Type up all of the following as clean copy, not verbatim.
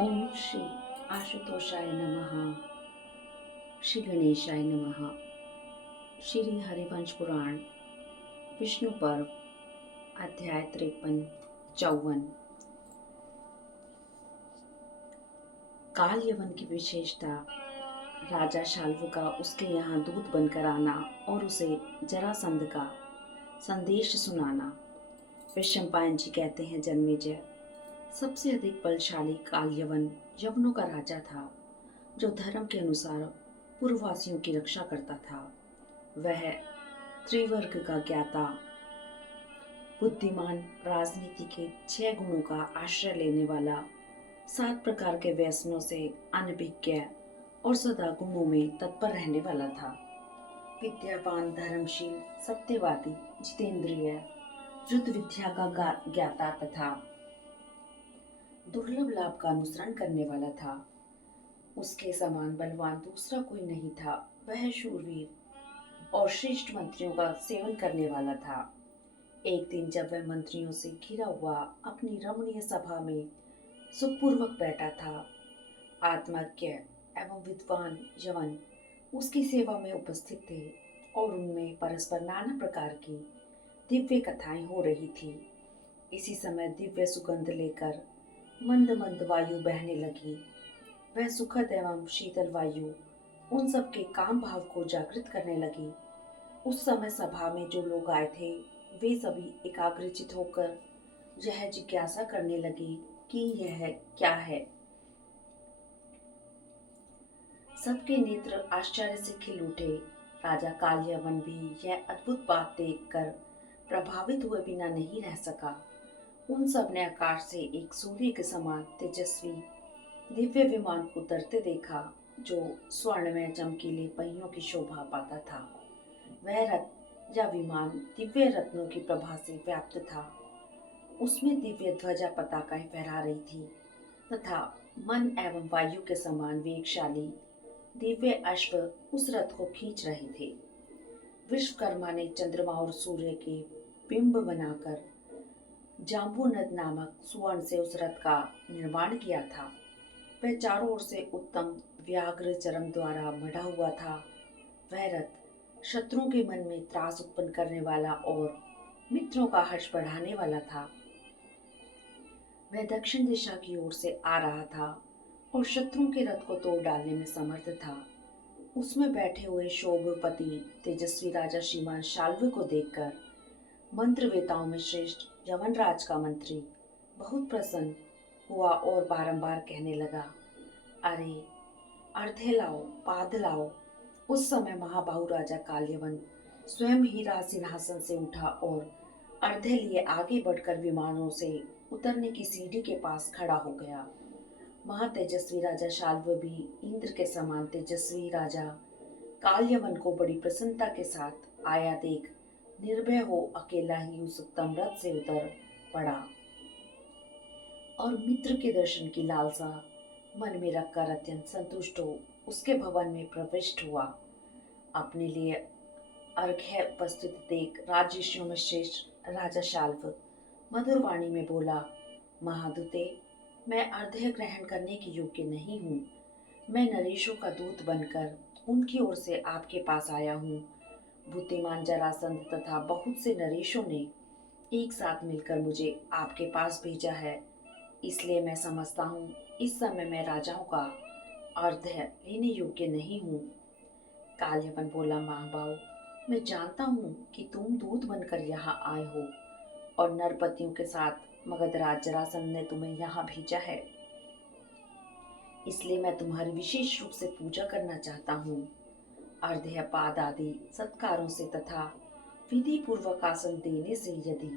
ओम श्री आशुतोषाय नमः। श्री गणेशाय नमः। श्री हरिवंश पुराण विष्णु पर्व अध्याय 53-54। काल यवन की विशेषता। राजा शाल्व का उसके यहाँ दूत बनकर आना और उसे जरासंध का संदेश सुनाना। वैशंपायन जी कहते हैं, जन्मेजय, सबसे अधिक बलशाली काल यवन यवनों का राजा था, जो धर्म के अनुसार पूर्ववासियों की रक्षा करता था। वह त्रिवर्ग का ज्ञाता, बुद्धिमान, राजनीति के 6 गुणों का आश्रय लेने वाला, 7 प्रकार के व्यसनों से अनभिज्ञ और सदा गुणों में तत्पर रहने वाला था। विद्यावान, धर्मशील, सत्यवादी, जितेंद्रिय, युद्ध विद्या का ज्ञाता तथा दुर्लभ लाभ का अनुसरण करने वाला था। उसके समान बलवान दूसरा कोई नहीं था। वह शूरवीर और श्रेष्ठ मंत्रियों का सेवन करने वाला था। एक दिन जब वह मंत्रियों से घिरा हुआ अपनी रमणीय सभा में सुखपूर्वक बैठा था, आत्मज्ञ एवं विद्वान यवन उसकी सेवा में उपस्थित थे और उनमें परस्पर नाना प्रकार की दिव्य कथाएं हो रही थी। इसी समय दिव्य सुगंध लेकर मंद मंद वायु बहने लगी। वह सुखद एवं शीतल वायु उन सब के काम भाव को जागृत करने लगी। उस समय सभा में जो लोग आए थे, वे सभी एकाग्रचित होकर यह जिज्ञासा करने लगे कि यह क्या है। सबके नेत्र आश्चर्य से खिल उठे। राजा कालयवन भी यह अद्भुत बात देखकर प्रभावित हुए बिना नहीं रह सका। उन सब ने आकाश से एक सूर्य के समान तेजस्वी दिव्य विमान को उतरते देखा, जो स्वर्ण में चमकीले पहियों की शोभा पाता था। वह रथ या विमान दिव्य रत्नों की प्रभा से व्याप्त था। उसमें दिव्य ध्वजा पताकाएं फहरा रही थी तथा मन एवं वायु के समान वेगशाली दिव्य अश्व उस रथ को खींच रहे थे। विश्वकर्मा ने चंद्रमा और सूर्य के बिंब बनाकर जाम्बूनद नामक सुवर्ण से उस रथ का निर्माण किया था। वह चारों ओर से उत्तम व्याघ्र चरम द्वारा मढ़ा हुआ था। वह रथ शत्रुओं के मन में त्रास उत्पन्न करने वाला और मित्रों का हर्ष बढ़ाने वाला था। वह दक्षिण दिशा की ओर से आ रहा था और शत्रुओं के रथ को तोड़ डालने में समर्थ था। उसमें बैठे हुए शोभपति तेजस्वी राजा श्रीमान शाल्व को देखकर मंत्रवेताओं में श्रेष्ठ यवनराज का मंत्री बहुत प्रसन्न हुआ और बारंबार कहने लगा, अरे अर्धे लाओ, पाद लाओ। उस समय महाबाहु राजा काल्यवन स्वयं ही राज सिंहासन से उठा और अर्धे लिए आगे बढ़कर विमानों से उतरने की सीढ़ी के पास खड़ा हो गया। महातेजस्वी राजा शाल्व भी इंद्र के समान तेजस्वी राजा काल्यवन को बड़ी प्रसन्नता के साथ आया देख निर्भय हो अकेला ही उस उत्तम रथ से उतर पड़ा और मित्र के दर्शन की लालसा मन में रखकर अत्यंत संतुष्ट हो उसके भवन में प्रविष्ट हुआ। अपने लिए अर्घ्य उपस्थित देख राजर्षियों में श्रेष्ठ राजा शाल्व मधुर वाणी में बोला, महादूते, मैं अर्घ्य ग्रहण करने के योग्य नहीं हूँ। मैं नरेशों का दूत बनकर उनकी ओर से आपके पास आया हूँ। बुद्धिमान जरासंध तथा बहुत से नरेशों ने एक साथ मिलकर मुझे आपके पास भेजा है, इसलिए मैं समझता हूँ इस समय मैं राजाओं का अर्घ्य लेने योग्य नहीं हूँ। काल्यवन बोला, महाबाहु, मैं जानता हूँ कि तुम दूत बनकर यहाँ आए हो और नरपतियों के साथ मगधराज जरासंध ने तुम्हें यहाँ भेजा है, इसलिए मैं तुम्हारी विशेष रूप से पूजा करना चाहता हूँ। अर्घ्य पाद आदि सत्कारों से तथा विधि पूर्वक आसन देने से यदि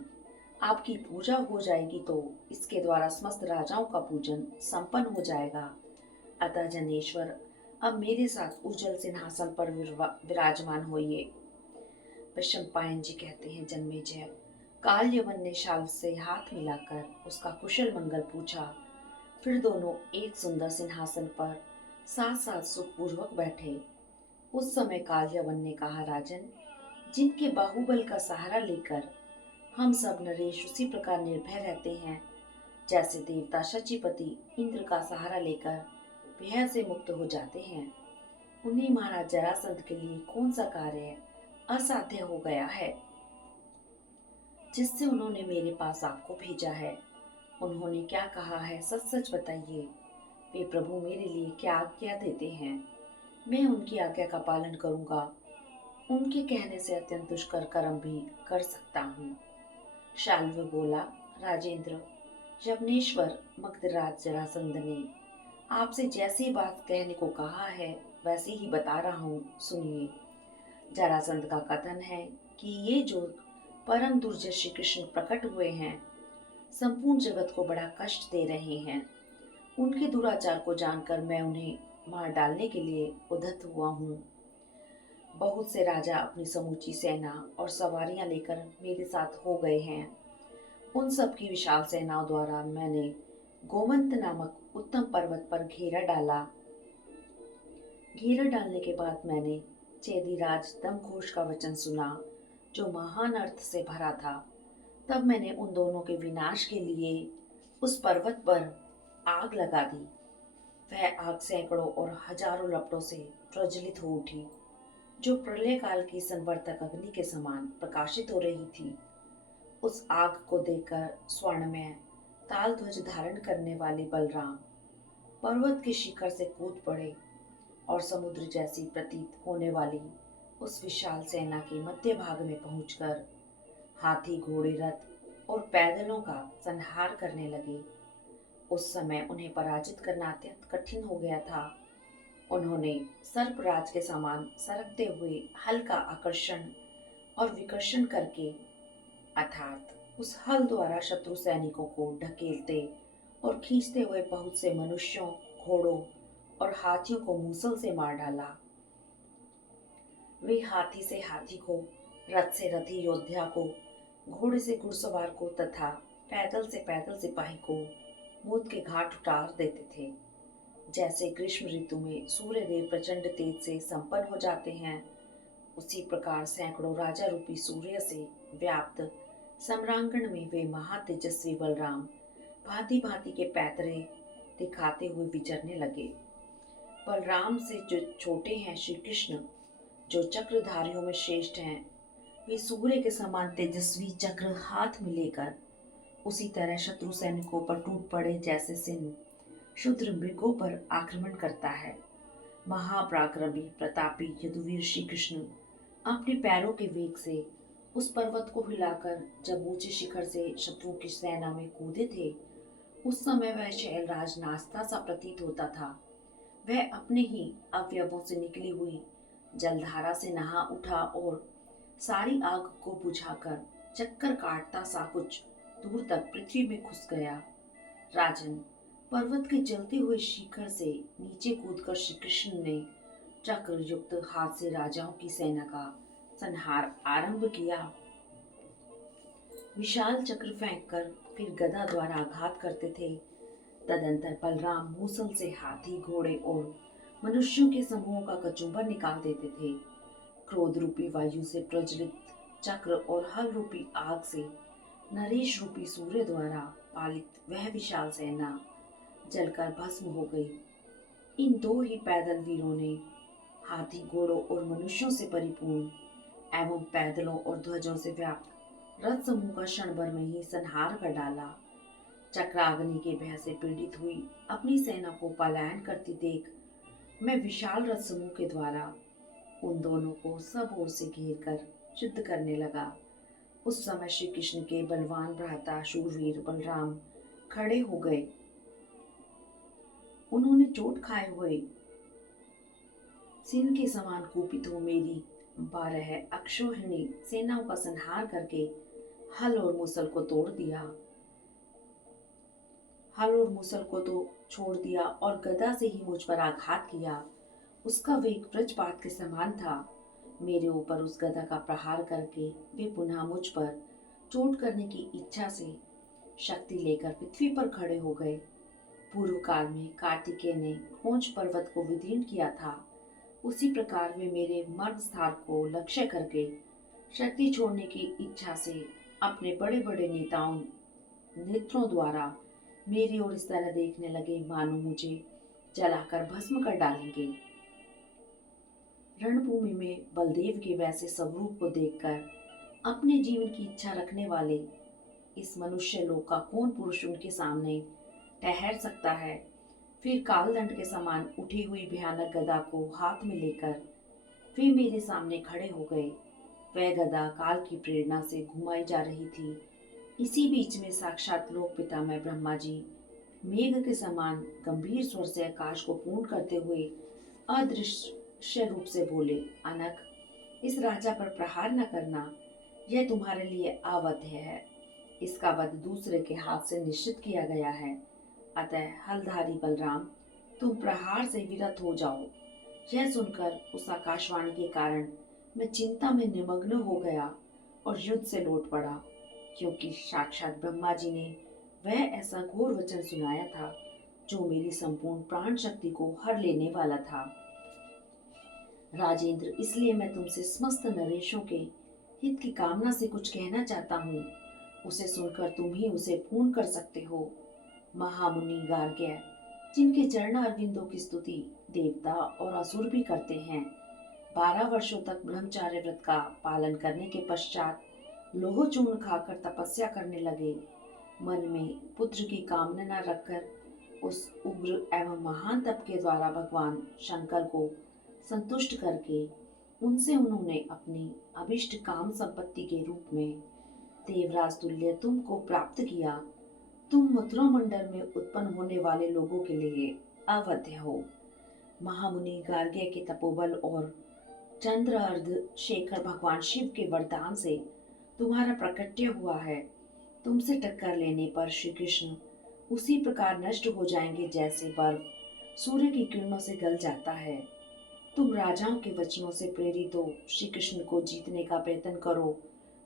आपकी पूजा हो जाएगी तो इसके द्वारा समस्त राजाओं का पूजन संपन्न हो जाएगा। अतः जनेश्वर, अब मेरे साथ उज्जवल सिंहासन पर विराजमान होइए। वैशंपायन जी कहते हैं, जन्मेजय, काल्यवन ने शाल्व से हाथ मिलाकर उसका कुशल मंगल पूछा। फिर दोनों एक सुंदर सिंहासन पर साथ साथ सुखपूर्वक बैठे। उस समय काल्यवन ने कहा, राजन, जिनके बाहुबल का सहारा लेकर हम सब नरेश उसी प्रकार निर्भय रहते हैं, जैसे देवता शचीपति इंद्र का सहारा लेकर भय से मुक्त हो जाते हैं, उन्हें महाराज जरासंध के लिए कौन सा कार्य असाध्य हो गया है जिससे उन्होंने मेरे पास आपको भेजा है। उन्होंने क्या कहा है, सच सच बताइए। वे प्रभु मेरे लिए क्या आज्ञा देते हैं, मैं उनकी आज्ञा का पालन करूंगा। उनके कहने से अत्यंत दुष्कर कर्म भी कर सकता हूँ। शाल्व बोला, राजेंद्र, यवनेश्वर मगधराज जरासंध ने आपसे जैसी बात कहने को कहा है वैसे ही बता रहा हूँ, सुनिए। जरासंध का कथन है कि ये जो परम दुर्जय श्री कृष्ण प्रकट हुए हैं, संपूर्ण जगत को बड़ा कष्ट दे रहे हैं। उनके दुराचार को जानकर मैं उन्हें मार डालने के लिए उद्यत हुआ हूँ। बहुत से राजा अपनी समूची सेना और सवारियां लेकर मेरे साथ हो गए हैं। उन सब की विशाल सेनाओं द्वारा मैंने गोमंत नामक उत्तम पर्वत पर घेरा डाला। घेरा डालने के बाद मैंने चेदीराज दमघोष का वचन सुना, जो महान अर्थ से भरा था। तब मैंने उन दोनों के विनाश के लिए उस पर्वत पर आग लगा दी। वह आग सैकड़ों और हजारों लपटों से प्रज्वलित हो उठी, जो प्रलय काल की संवर्तक अग्नि के समान प्रकाशित हो रही थी। उस आग को देखकर स्वर्णमय ताल ध्वज धारण करने वाले बलराम पर्वत के शिखर से कूद पड़े और समुद्र जैसी प्रतीत होने वाली उस विशाल सेना के मध्य भाग में पहुंचकर हाथी, घोड़े, रथ और पैदलों का संहार करने लगे। उस समय उन्हें पराजित करना अत्यंत कठिन हो गया था। उन्होंने सर्पराज के समान सरकते हुए हल का आकर्षण और विकर्षण करके, अर्थात उस हल द्वारा शत्रु सैनिकों को ढकेलते और खींचते हुए बहुत से मनुष्यों, घोड़ों और हाथियों को मूसल से मार डाला। वे हाथी से हाथी को, रथ से रथी योद्धा को, घोड़े से घुड़सवार को तथा पैदल से पैदल सिपाही को मौत के घाट उतार देते थे। जैसे ग्रीष्म ऋतु में सूर्य देव प्रचंड तेज से संपन्न हो जाते हैं, उसी प्रकार सैकड़ों राजा रूपी सूर्य से व्याप्त सम्रांगण में वे महातेजस्वी बलराम भांति भांति के पैतरे दिखाते हुए विचरने लगे। बलराम से जो छोटे हैं श्री कृष्ण, जो चक्रधारियों में श्रेष्ठ हैं, वे सूर्य के समान तेजस्वी चक्र हाथ में लेकर उसी तरह शत्रु सैनिकों पर टूट पड़े, जैसे सिंह क्षुद्र मृगों पर आक्रमण करता है। महापराक्रमी प्रतापी यदुवीर श्री कृष्ण अपने पैरों के वेग से उस पर्वत को हिलाकर जब ऊंचे शिखर से शत्रुओं की सेना में कूदे थे, उस समय वह शैलराज नाचता सा प्रतीत होता था। वह अपने ही अवयवों से निकली हुई जलधारा से नहा उठा और सारी आग को बुझाकर चक्कर काटता सा कुछ दूर तक पृथ्वी में घुस गया। राजन, पर्वत के जलते हुए शिखर से नीचे कूदकर श्री कृष्ण ने चक्र युक्त हाथ से राजाओं की सेना का संहार आरंभ किया। विशाल चक्र फेंककर फिर गदा द्वारा आघात करते थे। तदंतर बलराम मूसल से हाथी, घोड़े और मनुष्यों के समूहों का कचूबर निकाल देते थे। क्रोध रूपी वायु से प्रज्वलित चक्र और हल रूपी आग से नरेश रूपी सूर्य द्वारा पालित वह विशाल सेना जलकर भस्म हो गई। इन दो ही पैदल वीरों ने हाथी, घोड़ों और मनुष्यों से परिपूर्ण एवं पैदलों और ध्वजों से व्याप्त रथ समूह का क्षण भर में ही संहार कर डाला। चक्राग्नि के भय से पीड़ित हुई अपनी सेना को पलायन करती देख मैं विशाल रथ समूह के द्वारा उन दोनों को सब ओर से घेर कर युद्ध करने लगा। उस समय श्री कृष्ण के बलवान भ्राता शूरवीर बलराम खड़े हो गए। उन्होंने चोट खाए हुए सिंह के समान कुपित हो मेरी 12 अक्षौहिणी सेनाओं का संहार करके हल और मूसल को तोड़ दिया। हल और मूसल को तो छोड़ दिया और गदा से ही मुझ पर आघात किया। उसका वेग वज्रपात के समान था। मेरे ऊपर उस गदा का प्रहार करके वे पुनः मुझ पर चोट करने की इच्छा से शक्ति लेकर पृथ्वी पर खड़े हो गए। पूर्व काल में कार्तिकेय ने खोज पर्वत को विदीर्ण किया था, उसी प्रकार वे मेरे मर्म स्थान को लक्ष्य करके शक्ति छोड़ने की इच्छा से अपने बड़े बड़े नेताओं नेत्रों द्वारा मेरी ओर इस तरह देखने लगे मानो मुझे जलाकर भस्म कर डालेंगे। रणभूमि में बलदेव के वैसे स्वरूप को देखकर अपने जीवन की इच्छा रखने वाले इस मनुष्य लोक का कौन पुरुष उनके सामने ठहर सकता है। फिर कालदंड के समान उठी हुई भयानक गदा को हाथ में लेकर वे मेरे सामने खड़े हो गए। वह गदा काल की प्रेरणा से घुमाई जा रही थी। इसी बीच में साक्षात लोक पितामह ब्रह्मा जी मेघ के समान गंभीर स्वर से आकाश को पूर्ण करते हुए अदृश्य रूप से बोले, अनक, इस राजा पर प्रहार न करना, यह तुम्हारे लिए अवध्य है। इसका वध दूसरे के हाथ से निश्चित किया गया है। अतः हलधारी बलराम, तुम प्रहार से विरत हो जाओ। यह सुनकर उस आकाशवाणी के कारण मैं चिंता में निमग्न हो गया और युद्ध से लौट पड़ा, क्योंकि साक्षात ब्रह्मा जी ने वह ऐसा घोर वचन सुनाया था जो मेरी संपूर्ण प्राण शक्ति को हर लेने वाला था। राजेंद्र, इसलिए मैं तुमसे समस्त नरेशों के हित की कामना से कुछ कहना चाहता हूँ। उसे सुनकर तुम ही उसे पूर्ण कर सकते हो। महामुनि गार्ग्य, जिनके चरण अरविंदों की स्तुति देवता और असुर भी करते हैं, 12 वर्षों तक ब्रह्मचार्य व्रत का पालन करने के पश्चात लोह चूर्ण खाकर तपस्या करने लगे। मन में पुत्र की कामना न रखकर उस उग्र एवं महान तप के द्वारा भगवान शंकर को संतुष्ट करके उनसे उन्होंने अपनी अभिष्ट काम संपत्ति के रूप में देवराज तुल्य तुमको प्राप्त किया। तुम मथुरा मंडल में उत्पन्न होने वाले लोगों के लिए अवध्य हो। महामुनि गार्ग्य के तपोबल और चंद्र अर्ध शेखर भगवान शिव के वरदान से तुम्हारा प्रकट्य हुआ है। तुमसे टक्कर लेने पर श्री कृष्ण उसी प्रकार नष्ट हो जाएंगे जैसे बर्फ सूर्य की किरणों से गल जाता है। तुम राजाओं के वचनों से प्रेरित हो श्री कृष्ण को जीतने का प्रयत्न करो।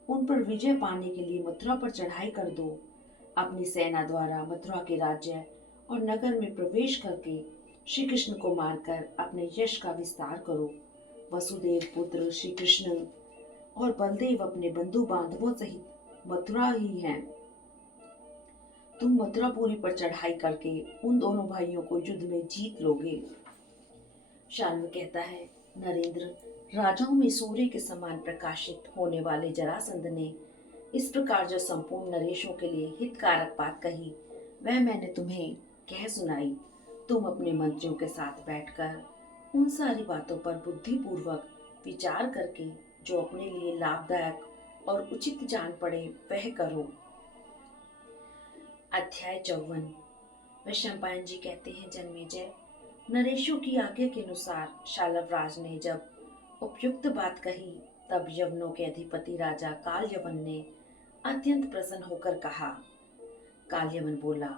उन पर विजय पाने के लिए मथुरा पर चढ़ाई कर दो। अपनी सेना द्वारा मथुरा के राज्य और नगर में प्रवेश करके श्री कृष्ण को मारकर अपने यश का विस्तार करो। वसुदेव पुत्र श्री कृष्ण और बलदेव अपने बंधु बांधवों सहित मथुरा ही हैं। तुम मथुरापुरी पर चढ़ाई करके उन दोनों भाइयों को युद्ध में जीत लोगे। शाल्व कहता है, नरेंद्र, राजाओं में सूर्य के समान प्रकाशित होने वाले जरासंध ने इस प्रकार जो संपूर्ण नरेशों के लिए हितकारक बात कही, वह मैंने तुम्हें कह सुनाई। तुम अपने मंत्रियों के साथ बैठकर उन सारी बातों पर बुद्धिपूर्वक विचार करके जो अपने लिए लाभदायक और उचित जान पड़े वह करो। अध्याय 54। वैशंपायन जी कहते हैं, जन्मेजय, नरेशों की आज्ञा के अनुसार शालवराज ने जब उपयुक्त बात कही, तब यवनों के अधिपति राजा कालयवन ने अत्यंत प्रसन्न होकर कहा। कालयवन बोला,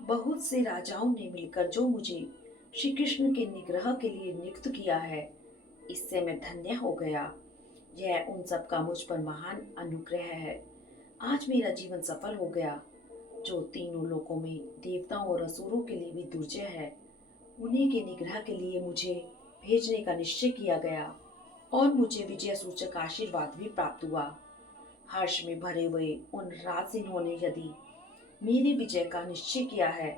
बहुत से राजाओं ने मिलकर जो मुझे श्री कृष्ण के निग्रह के लिए नियुक्त किया है, इससे मैं धन्य हो गया। यह उन सब का मुझ पर महान अनुग्रह है। आज मेरा जीवन सफल हो गया। जो तीनों लोकों में देवताओं और असुरों के लिए भी दुर्जय है, उन्हीं के निग्रह के लिए मुझे भेजने का निश्चय किया गया और मुझे विजय सूचक आशीर्वाद भी प्राप्त हुआ। हर्ष में भरे हुए उन राजसिंहों ने यदि मेरी विजय का निश्चय किया है,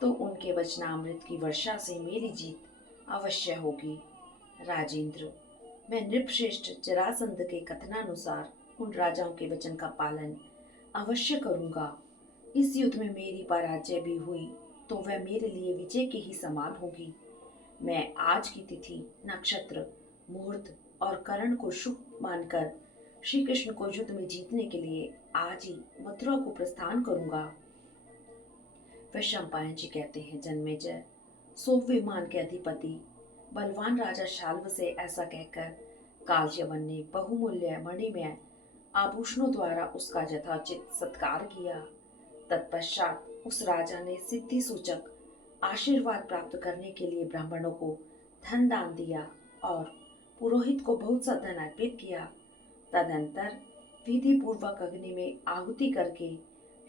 तो उनके वचनामृत की वर्षा से मेरी जीत अवश्य होगी। राजेंद्र, मैं नृपश्रेष्ठ जरासंध के कथनानुसार उन राजाओं के वचन का पालन अवश्य करूंगा। इस युद्ध में मेरी पराजय भी हुई तो वह मेरे लिए विजय के ही समान होगी। मैं आज की तिथि, नक्षत्र, मुहूर्त और करण को शुभ मानकर श्री कृष्ण को युद्ध में जीतने के लिए आज ही मथुरा को प्रस्थान करूंगा। वैशंपायन जी कहते हैं, जन्मेजय, 100वें मान के अधिपति बलवान राजा शाल्व से ऐसा कहकर कालयवन ने बहुमूल्य मणिमय आभूषणों द्वारा उसका यथोचित सत्कार किया। तत्पश्चात उस राजा ने सिद्धि सूचक आशीर्वाद प्राप्त करने के लिए ब्राह्मणों को धन दान दिया और पुरोहित को बहुत सा धन अर्पित किया। तदंतर विधि पूर्वक अग्नि में आहुति करके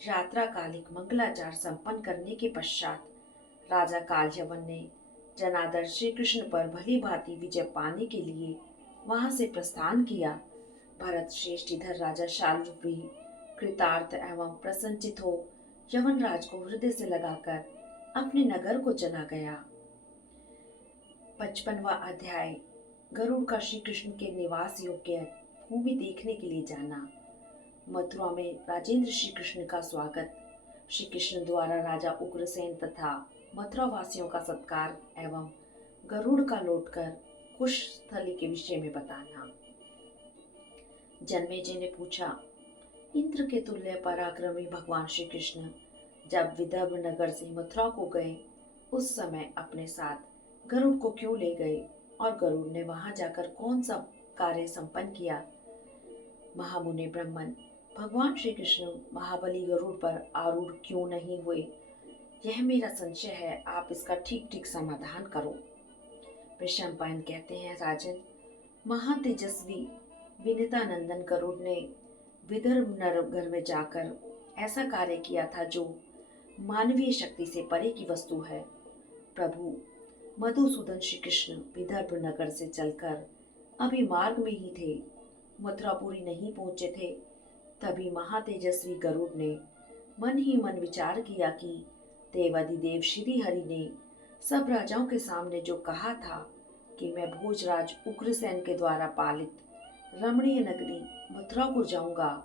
यात्रा कालिक मंगलाचार संपन्न करने के पश्चात राजा कालयवन ने जनादर श्री कृष्ण पर भली भांति विजय पाने के लिए वहां से प्रस्थान किया। भरत श्रेष्ठ इधर राजा शाल्व भी कृतार्थ एवं प्रसन्नचित हो यवनराज को हृदय से लगाकर अपने नगर को चला गया। 55वां अध्याय। गरुड़ का श्री कृष्ण के निवास योग्य भूमि देखने के लिए जाना। मथुरा में राजेंद्र श्री कृष्ण का स्वागत। श्री कृष्ण द्वारा राजा उग्रसेन तथा मथुरा वासियों का सत्कार एवं गरुड़ का लौटकर कुशस्थली के विषय में बताना। जन्मेजय ने पूछा, इंद्र के तुल्य पराक्रमी भगवान श्री कृष्ण जब विदर्भ नगर से मथुरा को गए, उस समय अपने साथ गरुड़ को क्यों ले गए और गरुड़ ने वहां जाकर कौन सा कार्य संपन्न किया? महामुनि ब्राह्मण, भगवान श्री कृष्ण महाबली गरुड़ पर आरूढ़ क्यों नहीं हुए? यह मेरा संशय है, आप इसका ठीक ठीक समाधान करो। वैशंपायन कहते हैं, राजन, महातेजस्वी विनीतानंदन गरुड़ ने विदर्भ नगर में जाकर ऐसा कार्य किया था जो मानवीय शक्ति से परे की वस्तु है। प्रभु मधुसूदन श्री कृष्ण विदर्भ नगर से चलकर अभी मार्ग में ही थे, मथुरापुरी नहीं पहुंचे थे। तभी महातेजस्वी गरुड़ ने मन ही मन विचार किया कि देवादिदेव श्री हरि ने सब राजाओं के सामने जो कहा था कि मैं भोजराज उग्रसेन के द्वारा पालित रमणीय नगरी मथुरा को जाऊंगा,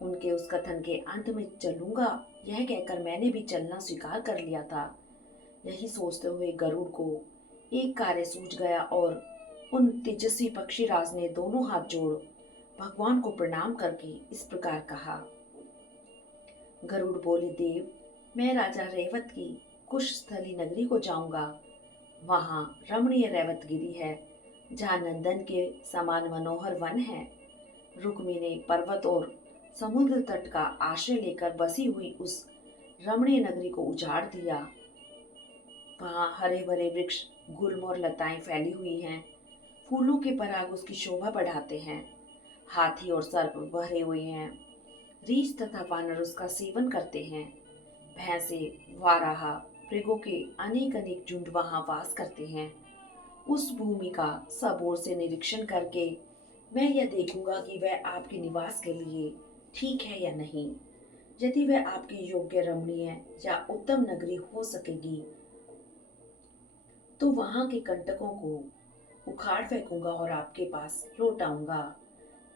उनके उस कथन के अंत में चलूंगा, यह कहकर मैंने भी चलना स्वीकार कर लिया था। यही सोचते हुए गरुड़ को एक कार्य सूझ गया और उन तेजस्वी पक्षीराज ने दोनों हाथ जोड़ भगवान को प्रणाम करके इस प्रकार कहा। गरुड़ बोले, देव, मैं राजा रेवत की कुशस्थली नगरी को जाऊंगा। वहां रमणीय रेवतगिरी है, जहां नंदन के समान मनोहर वन है। रुक्मिणी पर्वत और समुद्र तट का आश्रय लेकर बसी हुई उस रमणीय नगरी को उजाड़ दिया। वहां हरे भरे वृक्ष, गुल्म और लताएं फैली हुई हैं। फूलों के पराग उसकी शोभा बढ़ाते हैं। हाथी और सर्प भरे हुए हैं। रीछ तथा वानर उसका सेवन करते हैं। भैंसे, वाराहा, मृगों के अनेक अनेक झुंड वहां वास करते हैं। उस भूमि का सब ओर से निरीक्षण करके मैं यह देखूंगा कि वह आपके निवास के लिए ठीक है या नहीं। यदि वह आपके योग्य रमणीय या उत्तम नगरी हो सकेगी तो वहां के कंटकों को उखाड़ फेंकूंगा और आपके पास लौट आऊंगा।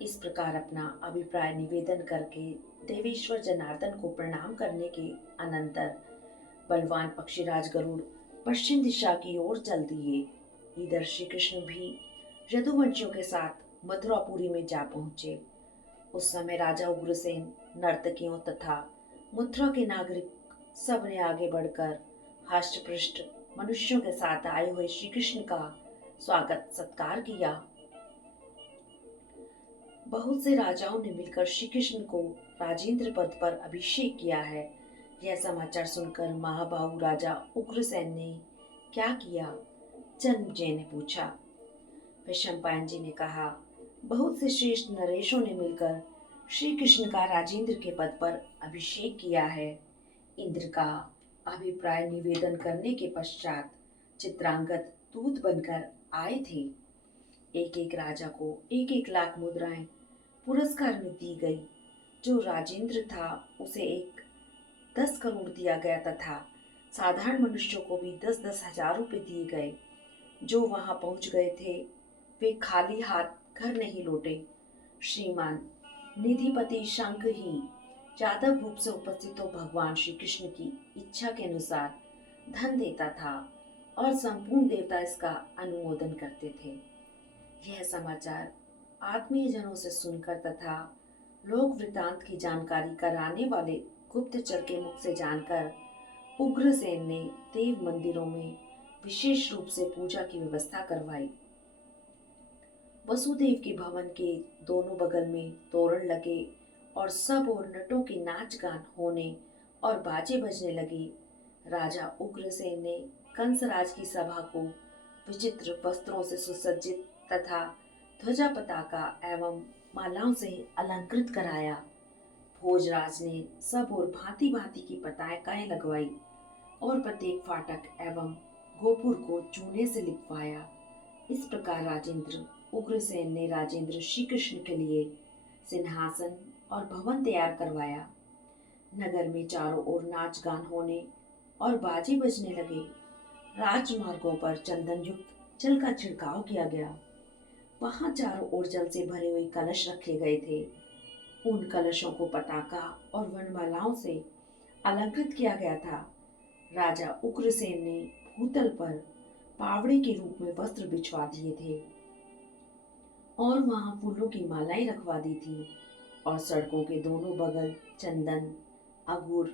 इस प्रकार अपना अभिप्राय निवेदन करके देवेश्वर जनार्दन को प्रणाम करने के अनंतर बलवान पक्षीराज गरुड़ पश्चिम दिशा की ओर चल दिए। इधर श्री कृष्ण भी यदुवंशियों के साथ मथुरापुरी में जा पहुंचे। उस समय राजा उग्रसेन, नर्तकियों तथा मथुरा के नागरिक सब ने आगे बढ़कर हष्टपृष्ट मनुष्यों के साथ आए हुए श्री कृष्ण का स्वागत सत्कार किया। बहुत से राजाओं ने मिलकर श्री कृष्ण को राजेंद्र पद पर अभिषेक किया है। यह समाचार सुनकर महाबाहु राजा उग्रसेन ने क्या किया? जन्मेजय ने पूछा। वैशंपायन जी ने कहा, बहुत से श्रेष्ठ नरेशों ने मिलकर श्री कृष्ण का राजेंद्र के पद पर अभिषेक किया है। इंद्र का अभिप्राय निवेदन करने के पश्चात चित्रांगद दूत बनकर आए थे। एक एक राजा को 1-1 लाख मुद्राएं पुरस्कार में दी गई। जो राजेंद्र था उसे 10 करोड़ दिया गया तथा साधारण मनुष्यों को भी 10-10 हजार रुपये दिए गए। जो वहां पहुंच गए थे वे खाली हाथ घर नहीं लौटे। श्रीमान निधिपति शंख ही यादव रूप से उपस्थित हो भगवान श्री कृष्ण की इच्छा के अनुसार धन देता था और संपूर्ण देवता इसका अनुमोदन करते थे। यह समाचार आत्मीय जनों से सुनकर तथा लोक वृतांत की जानकारी कराने वाले गुप्तचर के मुख से जानकर उग्रसेन ने देव मंदिरों में विशेष रूप से पूजा की व्यवस्था करवाई। वसुदेव के भवन के दोनों बगल में तोरण लगे और सब और नटों के नाच गान होने और बाजे बजने लगे। राजा उग्रसेन ने कंसराज की सभा को विचित्र वस्त्रों से सुसज्जित तथा ध्वजा पताका एवं मालाओं से अलंकृत कराया। भोजराज ने सब और भांति भांति की पताकाएं लगवाई और प्रत्येक फाटक एवं गोपुर को चूने से लिपवाया। इस प्रकार राजेंद्र उग्रसेन ने राजेंद्र श्री कृष्ण के लिए सिंहासन और भवन तैयार करवाया। नगर में चारों ओर नाच गान होने और बाजे बजने लगे। राजमार्गों पर चंदन युक्त जल का छिड़काव किया गया। वहां चारों ओर जल से भरे हुए कलश रखे गए थे। उन कलशों को पताका और वनमालाओं से अलंकृत किया गया था। राजा उग्रसेन ने भूतल पर पावड़े के रूप में वस्त्र बिछवा दिए थे और वहां फूलों की मालाएं रखवा दी थी और सड़कों के दोनों बगल चंदन, अगुर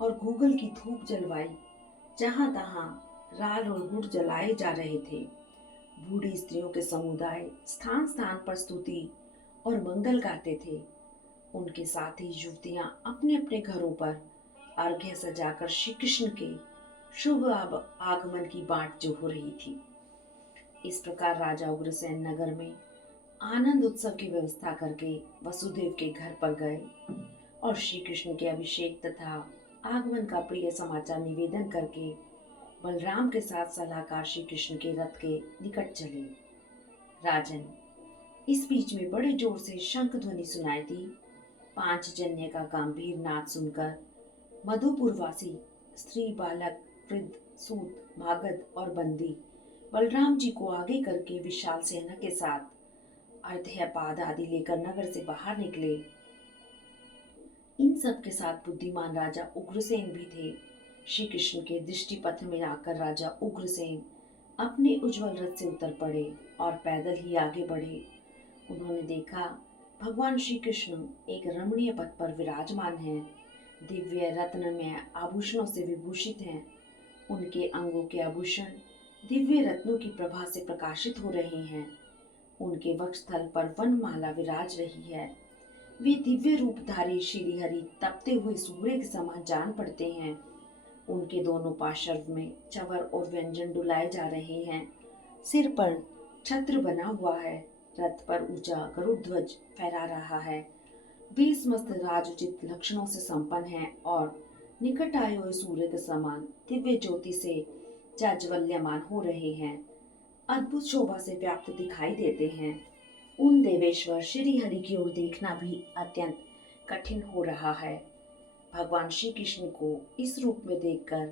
और गूगल की धूप जलवाई। जहां तहां राल और गुड़ जलाए जा रहे थे। बूढ़ी स्त्रियों के समुदाय स्थान स्थान पर स्तुति और मंगल गाते थे। उनके साथ ही युवतियां अपने अपने घरों पर अर्घ्य सजाकर श्री कृष्ण के शुभ आगमन की बाट जो हो रही थी। इस प्रकार राजा उग्रसेन नगर में आनंद उत्सव की व्यवस्था करके वसुदेव के घर पर गए और श्री कृष्ण के अभिषेक तथा आगमन का प्रिय समाचार निवेदन करके बलराम के साथ सलाहकार श्री कृष्ण के रथ के निकट चले। राजन, इस बीच में बड़े जोर से शंख ध्वनि सुनाई दी। 5 जन्य का गंभीर नाद सुनकर मधुपुरवासी स्त्री, बालक, वृद्ध, सूत, भागद और बंदी बलराम जी को आगे करके विशाल सेना के साथ अर्घ्यपाद आदि लेकर नगर से बाहर निकले। इन सब के साथ बुद्धिमान राजा उग्रसेन भी थे। श्री कृष्ण के दृष्टि पथ में आकर राजा उग्रसेन अपने उज्जवल रथ से उतर पड़े और पैदल ही आगे बढ़े। उन्होंने देखा भगवान श्री कृष्ण एक रमणीय पथ पर विराजमान हैं। दिव्य रत्नमय आभूषणों से विभूषित हैं। उनके अंगों के आभूषण दिव्य रत्नों की प्रभा से प्रकाशित हो रहे हैं। उनके वक्षस्थल पर वनमाला विराज रही है। वे दिव्य रूपधारी श्री हरि तपते हुए सूर्य के समान जान पड़ते हैं। उनके दोनों पार्श्व में चवर और व्यंजन डुलाए जा रहे हैं। सिर पर छत्र बना हुआ है। रथ पर ऊंचा गरुड़ ध्वज फहरा रहा है। 20 मस्त राजोचित लक्षणों से संपन्न है और निकट आए हुए सूर्य के समान दिव्य ज्योति से जाज्वल्यमान हो रहे हैं। अद्भुत शोभा से व्याप्त दिखाई देते हैं। उन देवेश्वर श्री हरि की ओर देखना भी अत्यंत कठिन हो रहा है। भगवान श्री कृष्ण को इस रूप में देखकर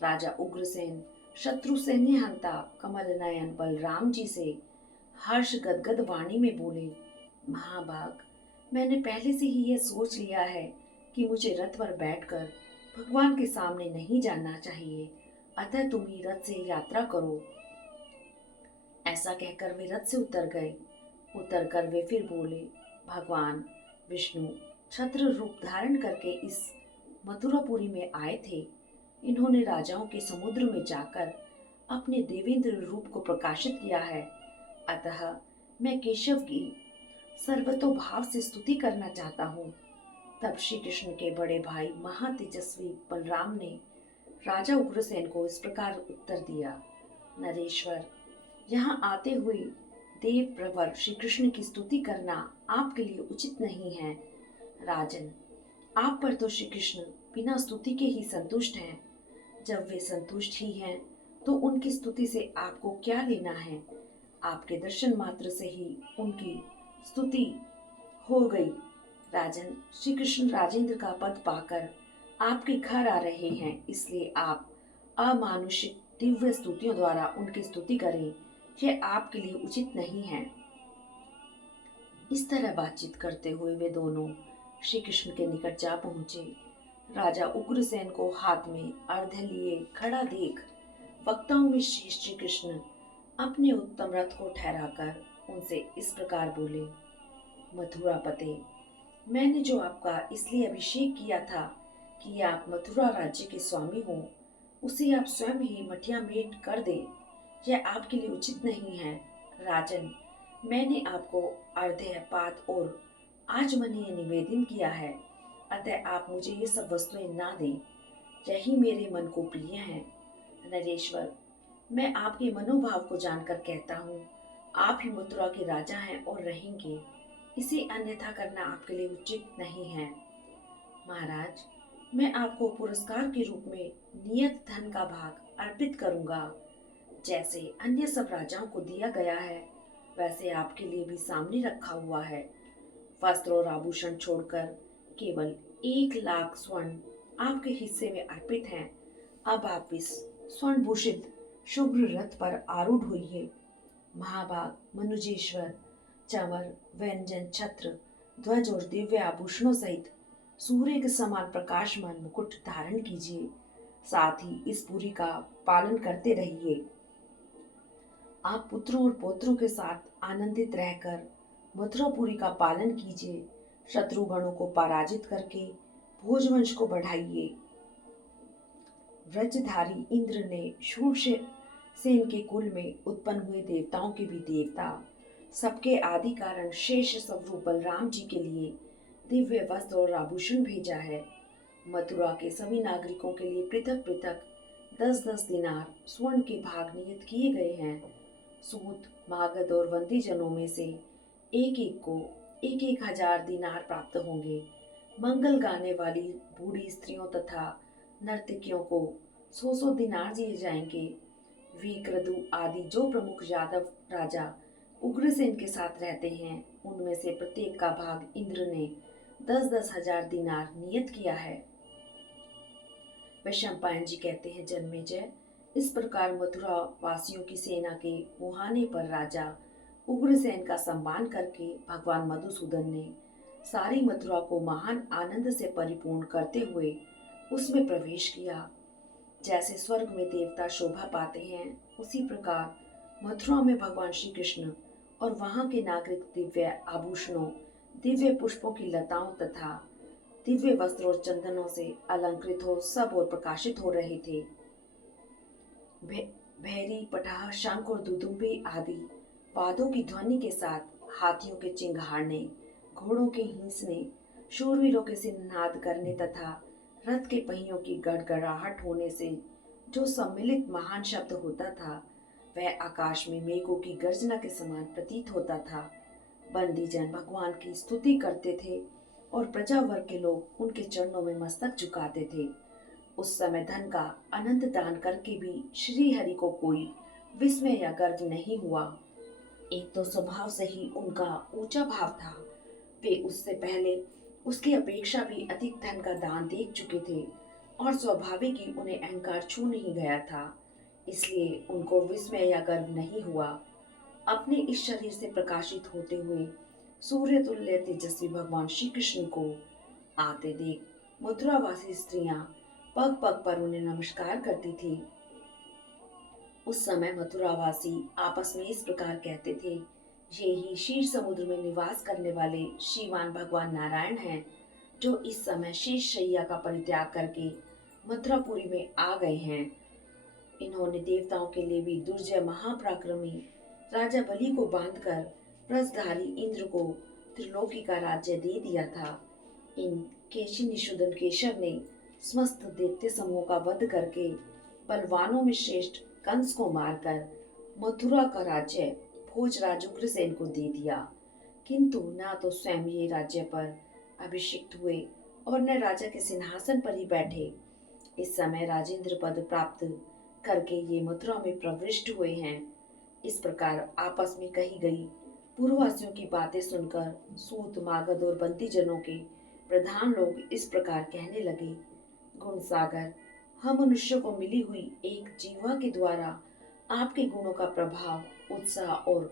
राजा उग्रसेन शत्रु सैन्य हंता कमल नयन बलराम जी से हर्ष गदगद वाणी में बोले, महाभाग, मैंने पहले से ही यह सोच लिया है कि मुझे रथ पर बैठकर भगवान के सामने नहीं जाना चाहिए, अतः तुम ही रथ से यात्रा करो। ऐसा कहकर वे रथ से उतर गए। उतर कर वे फिर बोले, भगवान विष्णु छत्र रूप धारण करके इस मथुरापुरी में आए थे। इन्होंने राजाओं के समुद्र में जाकर अपने देवेंद्र रूप को प्रकाशित किया है। अतः मैं केशव की सर्वतोभाव से स्तुति करना चाहता हूँ। तब श्री कृष्ण के बड़े भाई महातेजस्वी बलराम ने राजा उग्रसेन को इस प्रकार उत्तर दिया, नरेश्वर, यहाँ आते हुए देव प्रवर श्री कृष्ण की स्तुति करना आपके लिए उचित नहीं है। राजन, आप पर तो श्री कृष्ण बिना स्तुति के ही संतुष्ट हैं। जब वे संतुष्ट ही हैं तो उनकी स्तुति से आपको क्या लेना है। आपके दर्शन मात्र से ही उनकी स्तुति हो गई। राजन, श्री कृष्ण राजेंद्र का पद पाकर आपके घर आ रहे हैं, इसलिए आप अमानुषिक दिव्य स्तुतियों द्वारा उनकी स्तुति करें। यह आपके लिए उचित नहीं है। इस तरह बातचीत करते हुए वे दोनों श्री कृष्ण के निकट जा पहुंचे। राजा उग्रसेन को हाथ में अर्घ्य लिए खड़ा देख वक्ताओं में श्रेष्ठ श्री कृष्ण अपने उत्तम रथ को ठहराकर उनसे इस प्रकार बोले, मथुरापते, मैंने जो आपका इसलिए अभिषेक किया था कि आप मथुरा राज्य के स्वामी हो, उसे आप स्वयं ही मटिया मेट कर दें। यह आपके लिए उचित नहीं है। राजन, मैंने आपको अर्घ्यपात और आचमनीय निवेदन किया है, अतः आप मुझे ये सब वस्तुएं ना दें। यही मेरे मन को प्रिय है। नरेश्वर, मैं आपके मनोभाव को जानकर कहता हूँ, आप ही मथुरा के राजा हैं और रहेंगे। इसे अन्यथा करना आपके लिए उचित नहीं है। महाराज, मैं आपको पुरस्कार के रूप में नियत धन का भाग अर्पित करूंगा। जैसे अन्य सब राजाओं को दिया गया है, वैसे आपके लिए भी सामने रखा हुआ है। वस्त्र और आभूषण छोड़कर केवल 1 लाख स्वर्ण आपके हिस्से में अर्पित हैं। अब आप इस स्वर्ण भूषित शुभ्र रथ पर आरूढ़ होइए। महाभाग मनुजेश्वर चंवर व्यंजन छत्र ध्वज और दिव्य आभूषणों सहित सूर्य के समान प्रकाशमान मुकुट धारण कीजिए। साथ ही इस पुरी का पालन करते रहिए। आप पुत्रों और पौत्रों के साथ आनंदित रहकर मथुरापुरी का पालन कीजिए। शत्रुगणों को पराजित करके भोजवंश को बढ़ाइए। व्रजधारी इंद्र ने शूरसेन के कुल में उत्पन्न हुए देवताओं के भी देवता, सबके आदि कारण शेष स्वरूप बलराम जी के लिए दिव्य वस्त्र और आभूषण भेजा है। मथुरा के सभी नागरिकों के लिए पृथक पृथक 10-10 दिनार स्वर्ण के भाग नियत किए गए हैं। सूत मागध और वंदी जनों में से एक एक को 1-1 हजार दिनार प्राप्त होंगे। मंगल गाने वाली बूढ़ी स्त्रियों तथा नर्तकियों को 100-100 दिनार दिए जाएंगे। विक्रदु आदि जो प्रमुख यादव राजा उग्रसेन के साथ रहते हैं, उनमें से प्रत्येक का भाग इंद्र ने 10-10 हजार दिनार नियत किया है। वैशंपायन जी कहते हैं, जन्मेजय, इस प्रकार मथुरा वासियों की सेना के मुहाने पर राजा उग्रसेन का सम्मान करके भगवान मधुसूदन ने सारी मथुरा को महान आनंद से परिपूर्ण करते हुए उसमें प्रवेश किया। जैसे स्वर्ग में देवता शोभा पाते हैं, उसी प्रकार मथुरा में भगवान श्री कृष्ण और वहां के नागरिक दिव्य आभूषणों, दिव्य पुष्पों की लताओं तथा दिव्य वस्त्र और चंदनों से अलंकृत हो सब और प्रकाशित हो रहे थे। भैरी पटाह शंख और दुदुम्बी आदि वाद्यों की ध्वनि के साथ हाथियों के चिंगारने, घोड़ों के हींसने, शूरवीरों के सिरनाद करने तथा रथ के पहियों की गड़गड़ाहट होने से जो सम्मिलित महान शब्द होता था, वह आकाश में मेघों की गर्जना के समान प्रतीत होता था। बंदीजन भगवान की स्तुति करते थे और प्रजा वर्ग के लोग उनके चरणों में मस्तक झुकाते थे। उस समय धन का अनंत दान करके भी श्री हरि को कोई विस्मय या गर्व नहीं हुआ। एक तो स्वभाव से ही उनका ऊंचा भाव था। वे उससे पहले उसकी अपेक्षा भी अधिक धन का दान देख चुके थे और स्वाभाविक ही उन्हें अहंकार छू नहीं गया था, इसलिए उनको विस्मय या गर्व नहीं हुआ। अपने इस शरीर से प्रकाशित होते हुए सूर्य तुल्य तेजस्वी भगवान श्री कृष्ण को आते देख मथुरावासी स्त्रियां पग पग पर उन्हें नमस्कार करती थी। उस समय मथुरावासी आपस में इस प्रकार कहते थे, ये ही क्षीर समुद्र में निवास करने वाले श्रीमान भगवान नारायण हैं, जो इस समय शेष शैया का परित्याग करके मथुरापुरी में आ गए हैं। इन्होंने देवताओं के लिए भी दुर्जय महापराक्रमी राजा बलि को बांधकर व्रजधारी इंद्र को त्रिलोकी का राज्य दे दिया था। इन केशी निषूदन केशव ने समस्त दैत्य समूह का वध करके बलवानों में श्रेष्ठ कंस को मारकर मथुरा का राज्य भोजराज उग्रसेन को दे दिया, किंतु न तो स्वयं ये राज्य पर अभिषिक्त हुए और न राजा के सिंहासन पर ही बैठे। इस समय राजेंद्र पद प्राप्त करके ये मथुरा में प्रविष्ट हुए हैं। इस प्रकार आपस में कही गई पूर्ववासियों की बातें सुनकर सूत मागध और बंदी जनों के प्रधान लोग इस प्रकार कहने लगे, गुण सागर, हम मनुष्यों को मिली हुई एक जीवा के द्वारा आपके गुणों का प्रभाव, उत्साह और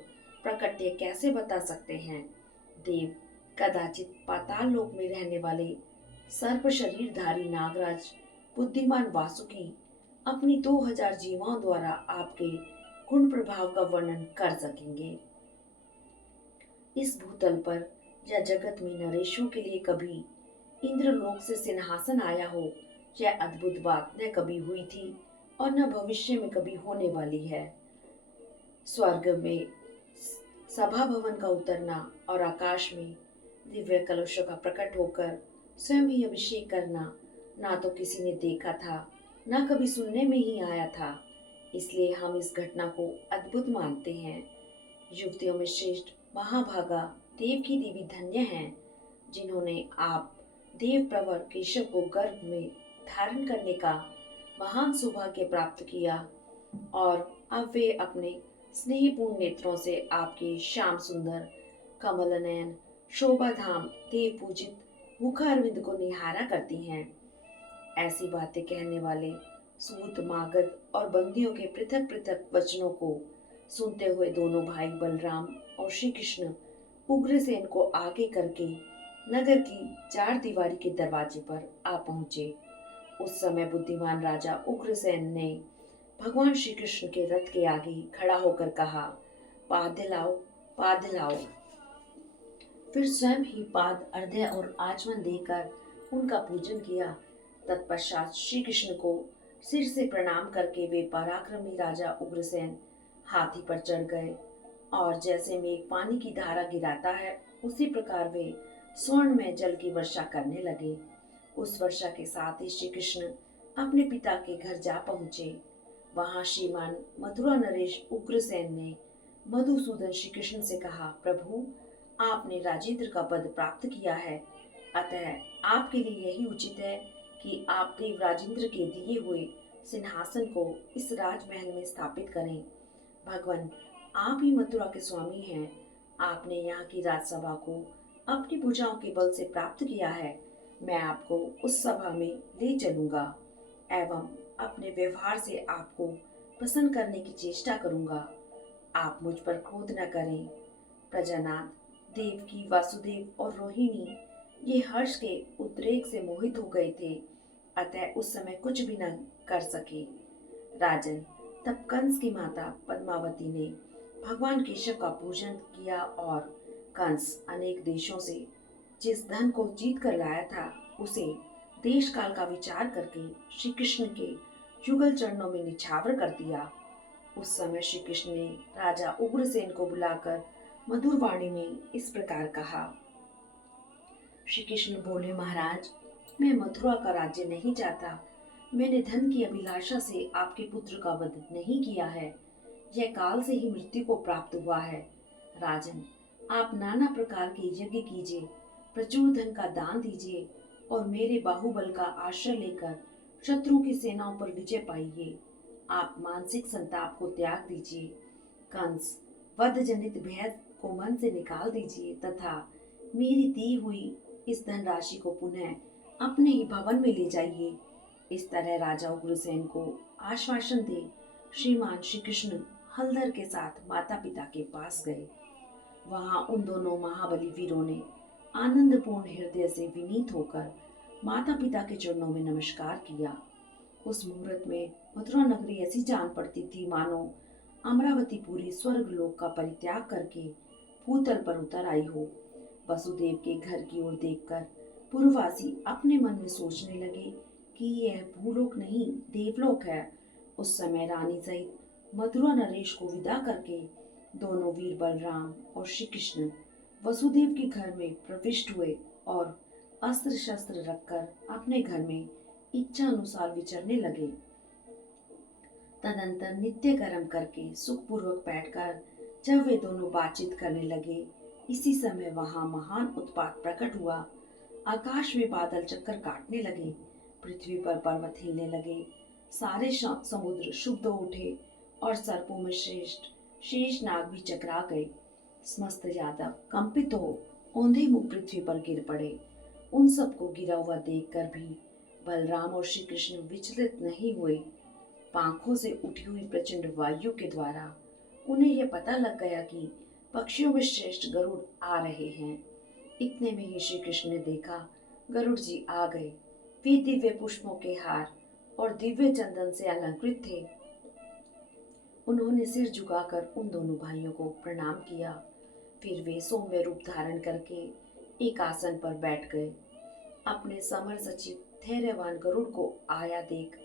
प्रकट्य कैसे बता सकते हैं। देव, कदाचित पाताल लोक में रहने वाले सर्प शरीरधारी नागराज बुद्धिमान वासुकी अपनी 2000 जीवाओं द्वारा आपके गुण प्रभाव का वर्णन कर सकेंगे। इस भूतल पर या जगत में नरेशों के लिए कभी इंद्रलोक से सिंहासन आया हो, यह अद्भुत बात न कभी हुई थी और न भविष्य में कभी होने वाली है। स्वर्ग में सभा भवन का उतरना और आकाश में दिव्य कलशों का प्रकट होकर स्वयं ही अभिषेक करना ना तो किसी ने देखा था, ना कभी सुनने में ही आया था, इसलिए हम इस घटना को अद्भुत मानते हैं। युवतियों में श्रेष्ठ महाभागा देव की देवी धन्य हैं, जिन्होंने आप देव प्रवर केशव को गर्भ में धारण करने का महान सौभाग्य प्राप्त किया और अब वे अपने स्नेहपूर्ण नेत्रों से आपके श्याम सुंदर कमल नयन शोभा धाम देव पूजित मुखा अरविंद को निहारा करती हैं। ऐसी बातें कहने वाले सूत मागध और बंदियों के पृथक पृथक वचनों को सुनते हुए दोनों भाई बलराम और श्री कृष्ण उग्रसेन को आगे करके नगर की चार दीवारी के दरवाजे पर आ पहुंचे। उस समय बुद्धिमान राजा उग्रसेन ने भगवान श्री कृष्ण के रथ के आगे खड़ा होकर कहा, पाद दिलाओ, पाद दिलाओ। फिर स्वयं ही पाद अर्घ्य और आचमन देकर उनका पूजन किया। तत्पश्चात श्री कृष्ण को सिर से प्रणाम करके वे पराक्रमी राजा उग्रसेन हाथी पर चढ़ गए और जैसे मेघ पानी की धारा गिराता है उसी प्रकार वे स्वर्ण में जल की वर्षा करने लगे। उस वर्षा के साथ ही श्री कृष्ण अपने पिता के घर जा पहुंचे। वहां श्रीमान मथुरा नरेश उग्रसेन ने मधुसूदन श्री कृष्ण से कहा, प्रभु आपने राजेंद्र का पद प्राप्त किया है, अतः आपके लिए यही उचित है कि आप देव राजेंद्र के दिए हुए सिंहासन को इस राजमहल में स्थापित करें। भगवान आप ही मथुरा के स्वामी हैं। आपने यहाँ की राजसभा को अपनी भुजाओं के बल से प्राप्त किया है। मैं आपको उस सभा में ले चलूंगा एवं अपने व्यवहार से आपको प्रसन्न करने की चेष्टा करूंगा। आप मुझ पर क्रोध न करें। प्रजानाथ, देवकी, वासुदेव और रोहिणी ये हर्ष के उद्रेक से मोहित हो गए थे, अतः उस समय कुछ भी न कर सके। राजन, तब कंस की माता पद्मावती ने भगवान केशव का पूजन किया और कंस अनेक देशों से जिस धन को जीत कर लाया था उसे देश काल का विचार करके श्री कृष्ण के युगल चरणों में निछावर कर दिया। उस समय श्री कृष्ण ने राजा उग्रसेन को बुलाकर मधुर वाणी में इस प्रकार कहा। श्री कृष्ण बोले, महाराज, मैं मथुरा का राज्य नहीं चाहता। मैंने धन की अभिलाषा से आपके पुत्र का वध नहीं किया है। यह काल से ही मृत्यु को प्राप्त हुआ है। राजन, आप नाना प्रकार के यज्ञ कीजिए, प्रचुर धन का दान दीजिए और मेरे बाहुबल का आश्रय लेकर शत्रु की सेनाओं पर विजय पाइए। आप मानसिक संताप को त्याग दीजिए, कंस वध जनित भय को मन से निकाल दीजिए तथा मेरी दी हुई इस धनराशि को पुनः अपने ही भवन में ले जाइए। इस तरह राजा उग्रसेन को आश्वासन दे श्रीमान श्री कृष्ण हलधर के साथ माता पिता के पास गए। वहां उन दोनों महाबली वीरों ने आनंदपूर्ण हृदय से विनीत होकर माता पिता के चरणों में नमस्कार किया। उस मुहूर्त में मथुरा नगरी ऐसी जान पड़ती थी मानो अमरावती पूरी स्वर्ग लोक का परित्याग करके भूतल पर उतर आई हो। वसुदेव के घर की ओर देखकर पुरवासी अपने मन में सोचने लगे कि यह भूलोक नहीं देवलोक है। उस समय रानी सहित मथुरा नरेश को विदा करके दोनों वीर बलराम और श्री कृष्ण वसुदेव के घर में प्रविष्ट हुए और अस्त्र शस्त्र रखकर अपने घर में इच्छा अनुसार विचरने लगे। तदंतर नित्य कर्म करके सुखपूर्वक बैठकर जब वे दोनों बातचीत करने लगे, इसी समय वहां महान उत्पात प्रकट हुआ। आकाश में बादल चक्कर काटने लगे, पृथ्वी पर पर्वत हिलने लगे, सारे समुद्र शुद्ध हो उठे और सर्पों में श्रेष्ठ शेष नाग भी चकरा गए। समस्त यादव कंपित हो औंधे मुख पृथ्वी पर गिर पड़े। उन सबको गिरा हुआ देखकर भी बलराम और श्री कृष्ण विचलित नहीं हुए। पंखों से उठी हुई प्रचंड वायु के द्वारा उन्हें यह पता लग गया कि पक्षियों में श्रेष्ठ गरुड़ आ रहे हैं। इतने में ही श्री कृष्ण ने देखा गरुड़ जी आ गए। वे दिव्य पुष्पों के हार और दिव्य चंदन से अलंकृत थे। उन्होंने सिर झुकाकर उन दोनों भाइयों को प्रणाम किया। फिर वे सौम्य रूप धारण करके एक आसन पर बैठ गए। अपने समर सचिव धैर्यवान गरुड़ को आया देख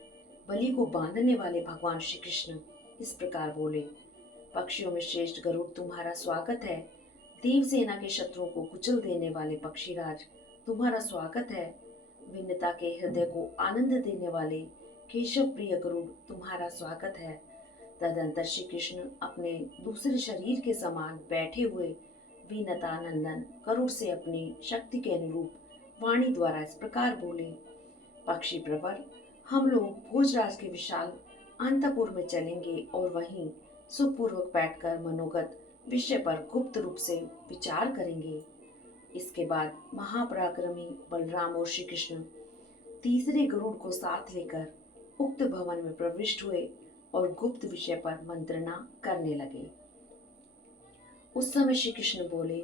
बलि को बांधने वाले भगवान श्री कृष्ण इस प्रकार बोले, पक्षियों में श्रेष्ठ गरुड़ तुम्हारा स्वागत है। देव सेना के शत्रुओं को कुचल देने वाले पक्षीराज तुम्हारा स्वागत है। विन्नता के हृदय को आनंद देने वाले केशव प्रिय गरुड़ तुम्हारा स्वागत है। तदंतर श्री कृष्ण अपने दूसरे शरीर के समान बैठे हुए विनता नंदन गरुड़ से अपनी शक्ति के अनुरूप वाणी द्वारा इस प्रकार बोले, पक्षी प्रवर, हम लोग भोजराज के विशाल अंतपुर में चलेंगे और वहीं सुखपूर्वक बैठकर मनोगत विषय पर गुप्त रूप से विचार करेंगे। इसके बाद महापराक्रमी बलराम और श्री कृष्ण तीसरे गरुड़ को साथ लेकर उक्त भवन में प्रविष्ट हुए और गुप्त विषय पर मंत्रणा करने लगे। उस समय श्री कृष्ण बोले,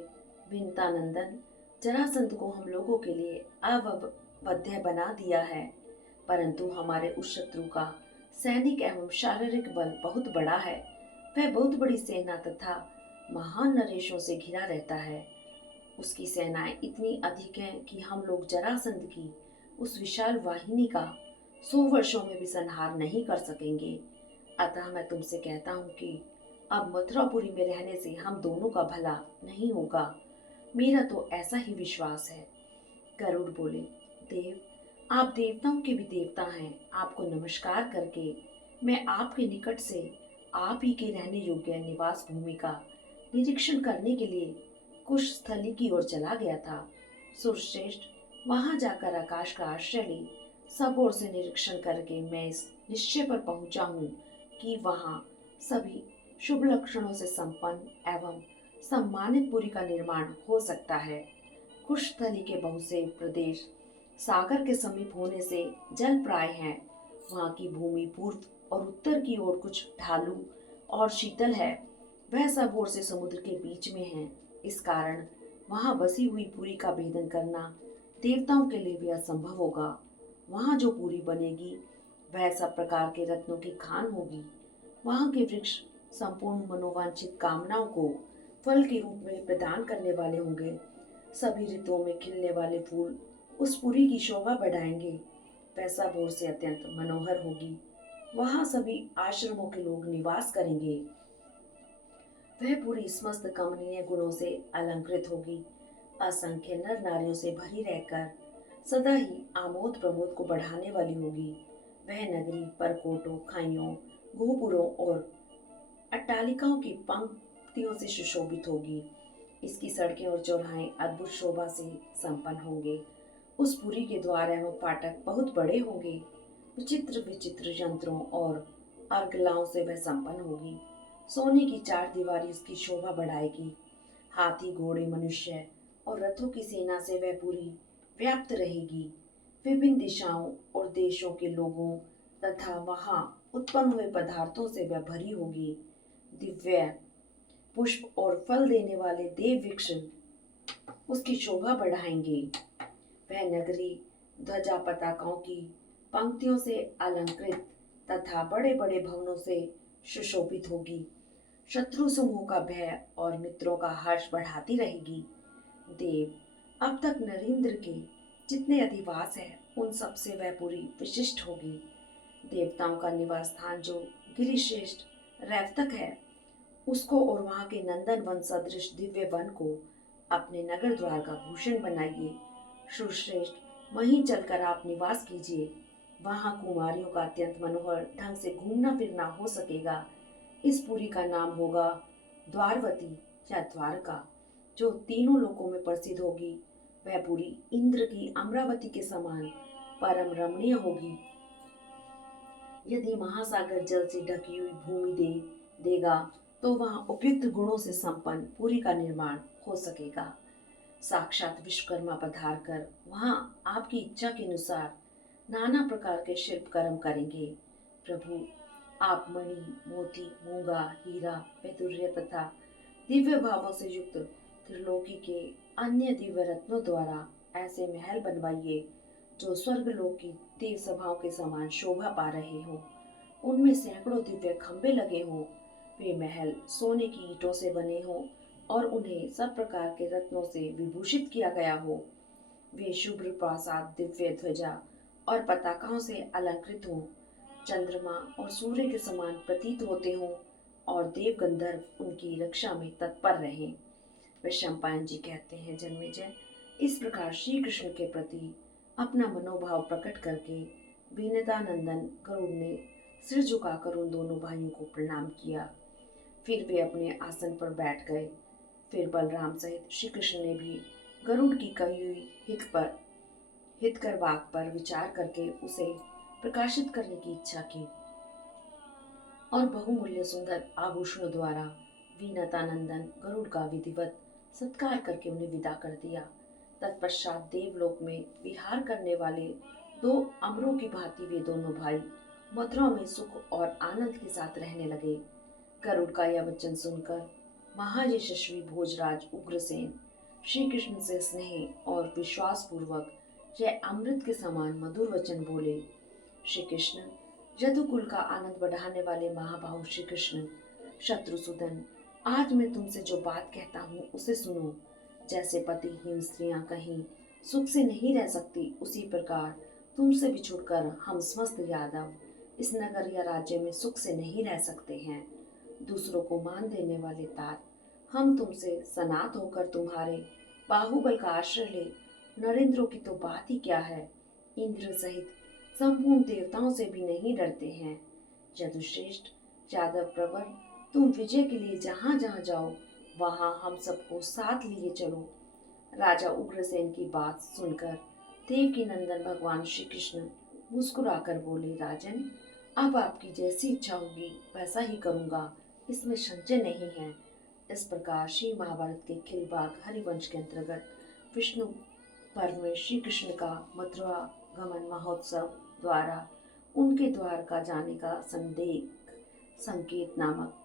विनता नंदन, जरासंध को हम लोगों के लिए अवध्य बना दिया है, परंतु हमारे उस शत्रु का सैनिक एवं शारीरिक बल बहुत बड़ा है। वह बहुत बड़ी सेना तथा महान नरेशों से घिरा रहता है। उसकी सेनाएं इतनी अधिक हैं कि हम लोग जरासंध की उस विशाल वाहिनी का 100 वर्षों में भी संहार नहीं कर सकेंगे। अतः मैं तुमसे कहता हूँ कि अब मथुरापुरी में रहने से हम दोनों का भला नहीं होगा। मेरा तो ऐसा ही विश्वास है। गरुड़ बोले, देव, आप देवताओं के भी देवता हैं। आपको नमस्कार करके मैं आपके निकट से आप ही के रहने योग्य निवास भूमि का निरीक्षण करने के लिए कुश स्थली की ओर चला गया था। सुरश्रेष्ठ, वहां जाकर आकाश का आश्रय ले सब ओर से निरीक्षण करके मैं इस निश्चय पर पहुंचा हूँ कि वहां सभी शुभ लक्षणों से संपन्न एवं सम्मानित पुरी का निर्माण हो सकता है। कुशस्थली के बहुत से प्रदेश सागर के समीप होने से जल प्राय हैं। वहाँ की भूमि पूर्व और उत्तर की ओर कुछ ढालू और शीतल है। वह सब ओर से समुद्र के बीच में है। इस कारण वहाँ बसी हुई पुरी का भेदन करना देवताओं के लिए भी असंभव होगा। वहाँ जो पुरी बनेगी वह सब प्रकार के रत्नों की खान होगी। वहाँ के वृक्ष संपूर्ण मनोवांछित कामनाओं को फल के रूप में प्रदान करने वाले होंगे। सभी ऋतुओं में खिलने वाले फूल उस पुरी की शोभा बढ़ाएंगे। पैसा भोर से अत्यंत मनोहर होगी। वहां सभी आश्रमों के लोग निवास करेंगे। वह पुरी समस्त कमनीय गुणों से अलंकृत होगी। असंख्य नर नारियों से भरी रहकर सदा ही आमोद प्रमोद को बढ़ाने वाली होगी। वह नगरी परकोटों, खाइयों, गोपुरों और अट्टालिकाओं की पंक्तियों से सुशोभित होगी। इसकी सड़कें और चौराहे अद्भुत शोभा से संपन्न होंगे। उस पुरी के द्वार एवं फाटक बहुत बड़े होंगे। विचित्र विचित्र यंत्रों और अर्गलाओं से वह संपन्न होगी। सोने की 4 दीवारी उसकी शोभा बढ़ाएगी। हाथी, घोड़े, मनुष्य और रथों की सेना से वह पुरी व्याप्त रहेगी। विभिन्न दिशाओं और देशों के लोगों तथा वहां उत्पन्न हुए पदार्थों से वह भरी होगी। दिव्य पुष्प और फल देने वाले देव वृक्ष उसकी शोभा बढ़ाएंगे। वह नगरी ध्वजा पताकाओं की पंक्तियों से अलंकृत तथा बड़े बड़े भवनों से सुशोभित होगी। शत्रु समूह का भय और मित्रों का हर्ष बढ़ाती रहेगी। देव, अब तक नरेंद्र के जितने अधिवास है उन सब से वह पूरी विशिष्ट होगी। देवताओं का निवास स्थान जो गिरिश्रेष्ठ रैवतक है, उसको और वहां के नंदन वन सदृश दिव्य वन को अपने नगर द्वार का भूषण बनाइए। सुश्रेष्ठ, वहीं चलकर आप निवास कीजिए। वहां कुमारियों का अत्यंत मनोहर ढंग से घूमना फिरना हो सकेगा। इस पुरी का नाम होगा द्वारवती या द्वारका, जो तीनों लोकों में प्रसिद्ध होगी। वह पुरी इंद्र की अमरावती के समान परम रमणीय होगी। यदि महासागर जल से ढकी हुई भूमि देगा तो वहां उपयुक्त गुणों से संपन्न पुरी का निर्माण हो सकेगा। साक्षात विश्वकर्मा पधार कर वहां आपकी इच्छा के अनुसार नाना प्रकार के शिल्प कर्म करेंगे। प्रभु, आप मणि, मोती, मूंगा, हीरा, वैदुर्य तथा दिव्य भावों से युक्त त्रिलोकी के अन्य दिव्य रत्नों द्वारा ऐसे महल बनवाइए जो स्वर्गलोक की देव सभाओं के समान शोभा पा रहे हों। उनमें सैकड़ों दिव्य खंभे लगे हों। वे महल सोने की ईंटों से बने हों और उन्हें सब प्रकार के रत्नों से विभूषित किया गया हो। वे शुभ्र प्रासाद, दिव्य ध्वजा और पताकाओं से अलंकृत हों। चंद्रमा और सूर्य के समान प्रतीत होते हों और देव गंधर्व उनकी रक्षा में तत्पर रहें। वैशंपायन जी कहते हैं, जन्मेजय, इस प्रकार श्री कृष्ण के प्रति अपना मनोभाव प्रकट करके विनतानंदन गरुड़ ने सिर झुकाकर उन दोनों भाइयों को प्रणाम किया। फिर वे अपने आसन पर बैठ गए। फिर बलराम सहित श्री कृष्ण ने भी गरुड़ की कही हुई हितकर बात पर विचार करके उसे प्रकाशित करने की इच्छा की और बहुमूल्य सुंदर आभूषणों द्वारा वीनतानंदन गरुड़ का विधिवत सत्कार करके उन्हें विदा कर दिया। तत्पश्चात देवलोक में विहार करने वाले दो अमरों की भांति वे दोनों भाई मथुरा में सुख और आनंद के साथ रहने लगे। गरुड़ का यह वचन सुनकर महायशस्वी भोजराज उग्रसेन श्री कृष्ण से स्नेह और विश्वास पूर्वक यह अमृत के समान मधुर वचन बोले। श्री कृष्ण, यदुकुल का आनंद बढ़ाने वाले महाबाहु श्री कृष्ण, शत्रुसूदन, आज मैं तुमसे जो बात कहता हूँ उसे सुनो। जैसे पतिहीन स्त्रियां कहीं सुख से नहीं रह सकती, उसी प्रकार तुमसे बिछुड़कर हम समस्त यादव इस नगर या राज्य में सुख से नहीं रह सकते हैं। दूसरों को मान देने वाले तात, हम तुमसे सनात होकर तुम्हारे बाहुबल का आश्रय ले, नरेंद्रों की तो बात ही क्या है, इंद्र सहित संपूर्ण देवताओं से भी नहीं डरते हैं। यदुश्रेष्ठ, यादव प्रवर, तुम विजय के लिए जहां जहां जाओ वहां हम सबको साथ लिए चलो। राजा उग्रसेन की बात सुनकर देवकी नंदन भगवान श्री कृष्ण मुस्कुराकर बोले, राजन, अब आपकी जैसी इच्छा होगी वैसा ही करूंगा, इसमें संशय नहीं है। इस प्रकार श्री महाभारत के खिलबाग हरिवंश के अंतर्गत विष्णु पर्व में श्री कृष्ण का मथुरा गमन महोत्सव द्वारा उनके द्वारका जाने का संकेत नामक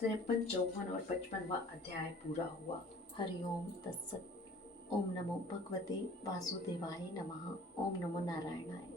53, 54 और 55वां अध्याय पूरा हुआ। हरिओम तत्सत। ओम नमो भगवते वासुदेवाय नमः। ओम नमो नारायणाय।